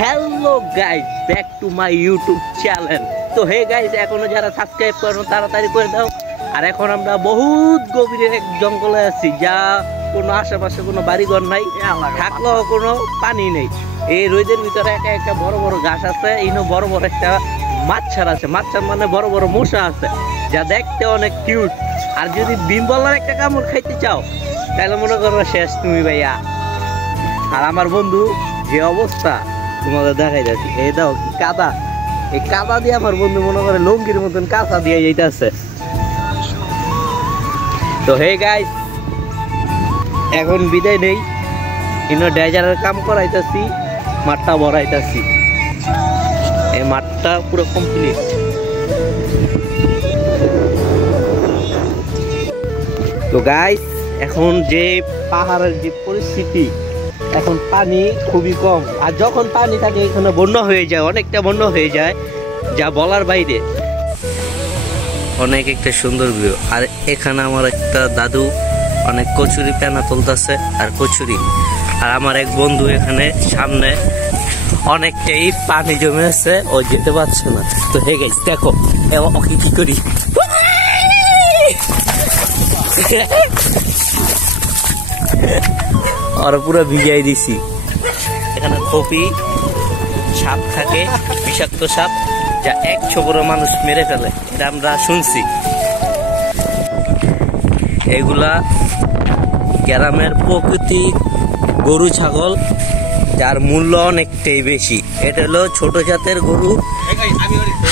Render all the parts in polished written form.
Hello guys, back to my YouTube channel. তো hey guys, এখনো যারা সাবস্ক্রাইব করো তাড়াতাড়ি করে দাও। আর এখন আমরা বহুত গভীরে এক জঙ্গলে আছি, যা কোনো আশেপাশে কোনো বাড়িঘর নাই, থাকলেও কোনো পানি নেই। এই রোদের ভিতরে একা একটা বড় বড় গাছ আছে, ইনো বড় বড় একটা মাছার আছে। মাছার মানে বড় বড় মশা আছে, যা দেখতে অনেক কিউট। আর যদি বিমবলার একটা কামড় খাইতে চাও তাহলে মনে করো শেষ তুমি ভাইয়া। আর আমার বন্ধু যে অবস্থা তোমাদের দেখাই যাচ্ছি, এই দাও কি কাদা, এই কাদা দিয়ে আমার বন্ধু মনে করে লঙ্গির মতন কাঁচা দিয়ে যাইতেছে। তো হে গাইস, এখন বিদায় নেই, ইনো ড্রাইজারের কাম করাইতেছি, মাঠটা ভরাইতেছি। এই মাঠটা পুরো কমপ্লিট। তো গাইস, এখন যে পাহাড়ের যে পরিস্থিতি, এখন পানি খুবই কম। আর যখন পানি থাকে এখানে বন্যা হয়ে যায়, অনেকটা বন্যা হয়ে যায়, যা বলার বাইরে। অনেক একটা সুন্দর ভিউ। আর এখানে আমার একটা দাদু অনেক কচুরি পেনা তুলতেছে আর কচুরি। আর আমার এক বন্ধু এখানে সামনে অনেকটাই পানি জমে আছে, ও যেতে পারছে না। তো হে গাইস দেখো ওকে কি করি, আর পুরো ভিজাই দিছি। এখানে কপি সাপ থাকে, বিষাক্ত সাপ, যা এক ছোবড় মানুষ মেরে ফেলে, এটা আমরা শুনছি। এগুলা গ্রামের প্রকৃতি গরু ছাগল, যার মূল্য অনেকটাই বেশি। এটা হলো ছোট জাতের গরু,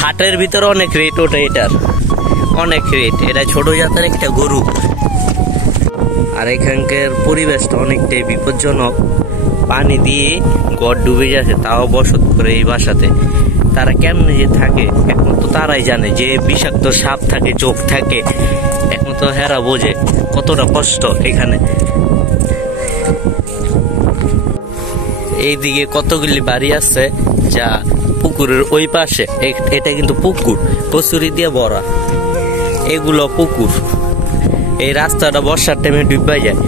হাটের ভিতরে অনেক রেট ওঠে, এটার অনেক রেট। এটা ছোট জাতের একটা গরু। আর এখানকার পরিবেশটা অনেকটাই বিপজ্জনক। পানি দিয়ে ঘর ডুবে যাচ্ছে, তাও বসত করে এই বাসাতে। তারা কেমনে যে থাকে একমাত্র তারাই জানে। যে বিষাক্ত সাপ থাকে, চোখ থাকে, একমাত্র হেরা বোঝে কতটা কষ্ট এখানে। এইদিকে কতগুলি বাড়ি আছে, যা পুকুরের ওই পাশে। এটা কিন্তু পুকুর, কচুরি দিয়ে ভরা, এগুলো পুকুর। এই রাস্তাটা বর্ষার টাইমে ডুবে যায়।